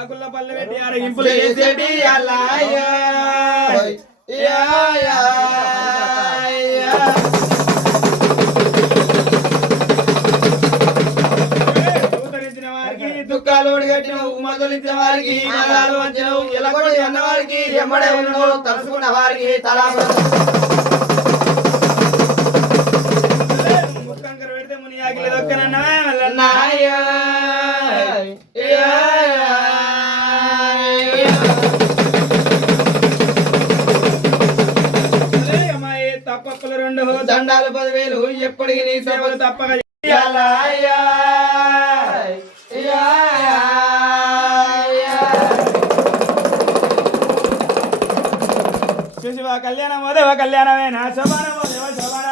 ఆకుల పల్లె పెట్టి అరగింపులు చేసేటి అల్లాయ దుఃఖాలు ఒడిగట్టినవు మొదలించిన వారికి నరాలు వంచినవు ఎలగొడి అన్న వారికి ఎమ్మడే ఉండవు తలుసుకున్న వారికి తలా ముక్కంకర పెడితే ముని ఆకిలి దొక్కనన్నవే తప్పకులు 2 దండాలు 10,000 ఎప్పటికి నీ సేవలు తప్పక శివ కళ్యాణమో దేవ కళ్యాణమే నా శోభానమో దేవ శోభాన